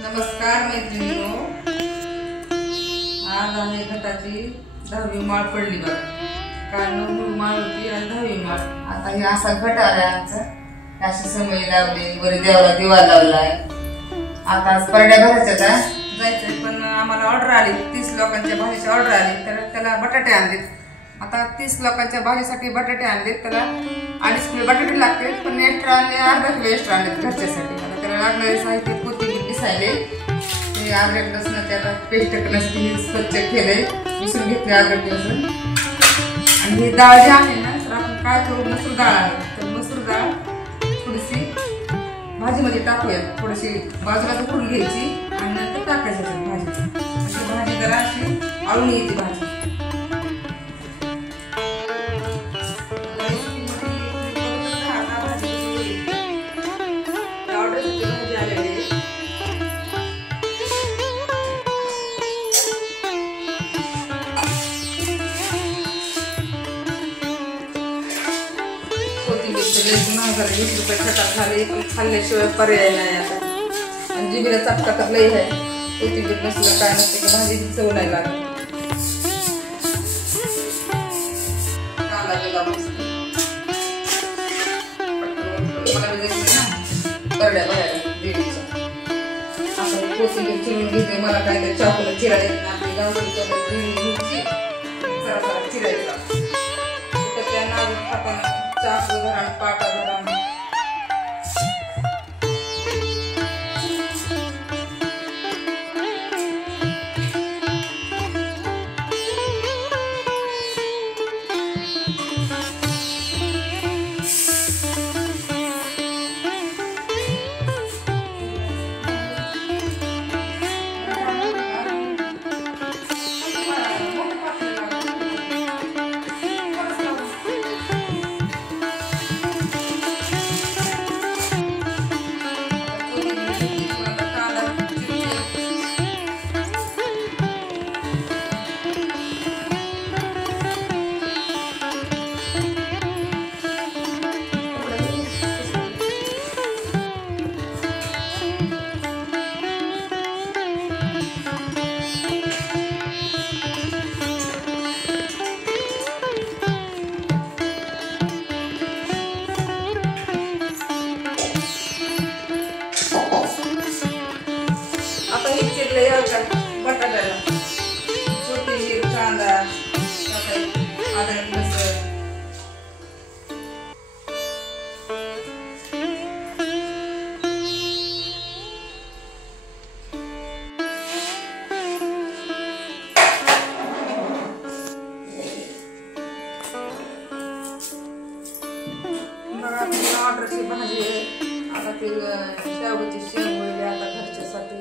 नमस्कार मैत्रिणींनो, आज आहे घटाची 10वी माळ पडली बघा. काल 9वी माळ होती आणि 10वी माळ. आता हे असा घट आलाय आमचा. अशी समय लावली, वरी देवाला दिवा लावलाय. आता आज परड्या भरायच्या जायचंय, पण आम्हाला ऑर्डर आली, 30 लोकांच्या भाजीची ऑर्डर आली, तर त्याला बटाटे आणलेत. आता 30 लोकांच्या भाजीसाठी बटाटे आणलेत, त्याला 2.5 किलो बटाटे लागतील, पण एक्स्ट्रा आणले, अर्धा किलो एक्स्ट्रा आणलेत घरच्यासाठी. आता त्याला लागणारे साहित्य कोथिंबीर पिसायले, ते अद्रक लसणाचे आता पेस्ट नसते, स्वच्छ केले, मिसळून घेतले अद्रक लसूण. आणि ही डाळ जी आहे ना, तर आपण काय करू, मसूर डाळ आहे, तर मसूर डाळ थोडीशी भाजीमध्ये टाकूया, थोडीशी बाजूला उकळून घ्यायची आणि नंतर टाकायची भाजी. अशी भाजी जरा अशी आळून यायची भाजी. महागारी 20 रुपये खटात झाले, पण खाल्ल्याशिवाय पर्याय नाही आता. आणि जिभेला चटका तर लई आहे. कोथिंबीर नसलं काय नसतं की भाजी चव नाही लागत. कांदा गेला मस्त, मला जायचं ना परड्या भरायला देवीच्या. आपण कोथिंबीर चिरून घेते, मला काय ते चाकूला चिरायचं, आपली गावची घ्यायची, जरा जरा चिरायचा. तर त्या नाजूक खाताना चाकू धरा, पाटा धरा. बटाट्याला कोथिंबीर, कांदा, अद्रक लसूण, ऑर्डरची भाजी आहे. आता ते शेवग्याची शेंग वळली आता घरच्यासाठी.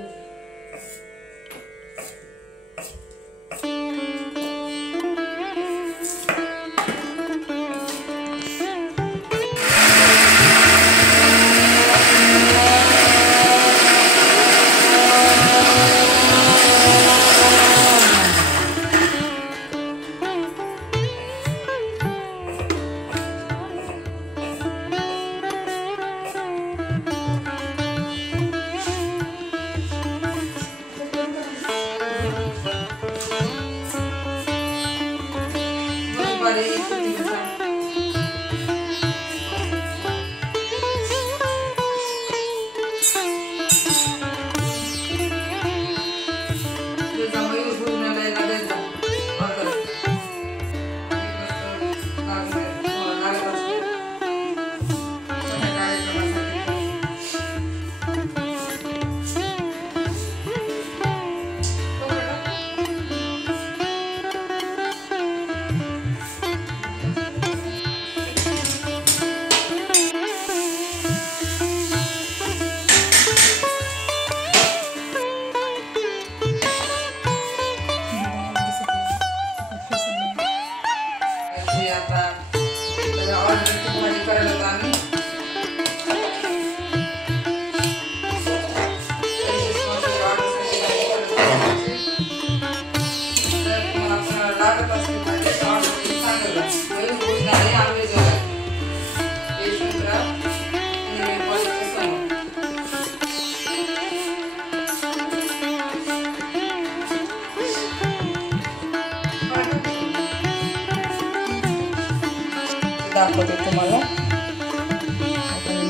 दाखवते तुम्हाला.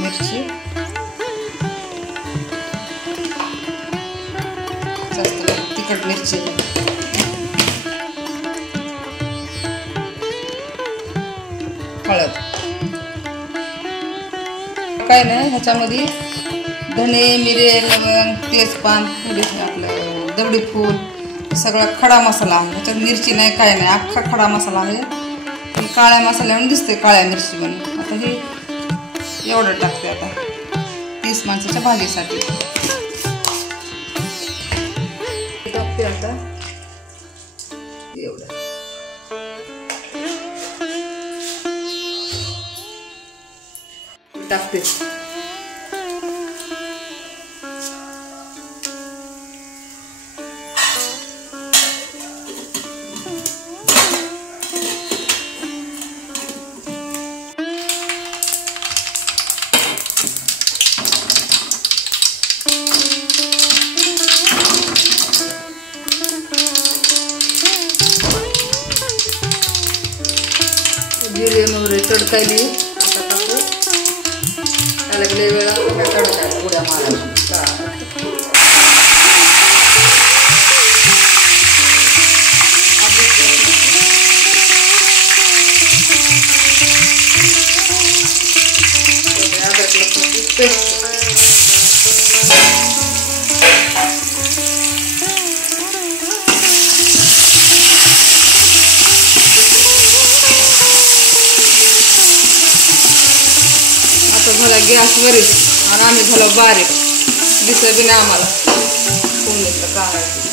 मिरची जास्त तिखट मिरची, हळद. काय नाही, ह्याच्यामध्ये धने, मिरे, लवंग, तेजपान, आपलं दगडी फूल, सगळा खडा मसाला आहे. ह्याच्यात मिरची नाही, काय नाही, अख्खा खडा मसाला आहे. काळ्या मसाल्याने दिसते काळ्या मिरची म्हणून. आता हे एवढं टाकते आता 30 माणसाच्या भाजीसाठी. टाकते आता एवढं. टाकते जिरे मोहरी तडकायली. आता टाकू त्याला लय वेळा तडकायला उड्या मारायला. पेस्ट झाला गॅसवरच आणि आम्ही झालो बारीक. दिसत बी नाही आम्हाला कोणीतलं काढायचं.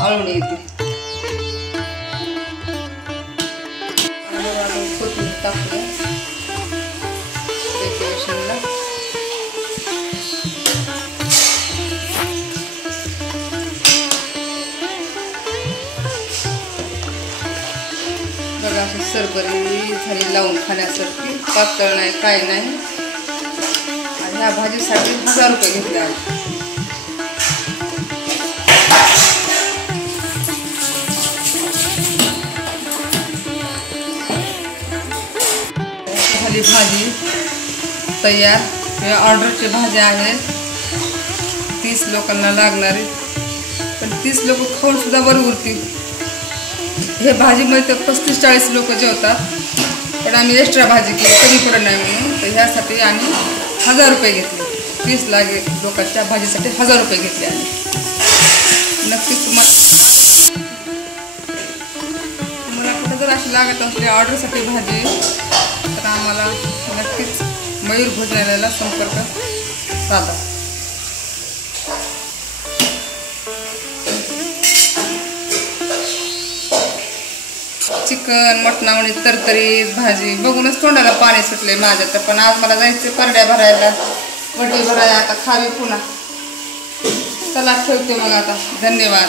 आळून येते. कोथिंबीर टाकूया डेकोरेशनला. बघा अशी सरबरी झाली लावून खाण्यासारखी. पातळ नाही, काय नाही. आणि ह्या भाजीसाठी 1000 रुपये घेतले आहे. भाजी तयार. हे ऑर्डरची भाज्या आहेत, 30 लोकांना लागणारी. पण 30 लोक खाऊन सुद्धा बरं उरतील. हे भाजीमध्ये तर 35-40 लोक जेवतात. पण आम्ही एक्स्ट्रा भाजी केली कमी पडत नाही म्हणून. तर ह्यासाठी आम्ही 1000 रुपये घेतले. 30 लोकांच्या भाजीसाठी 1000 रुपये घेतले आम्ही. नक्कीच तुम्हाला कुठं जर अशी लागत असली ऑर्डरसाठी भाजी तर आम्हाला नक्कीच मयूर भोजनालयाला संपर्क साधा. चिकन मटणावणी तरतरीत भाजी बघूनच तोंडाला पाणी सुटले माझ्या. तर पण आज मला जायचं परड्या भरायला, वटी भरायला. आता खावी पुन्हा. चला ठेवते मग आता. धन्यवाद.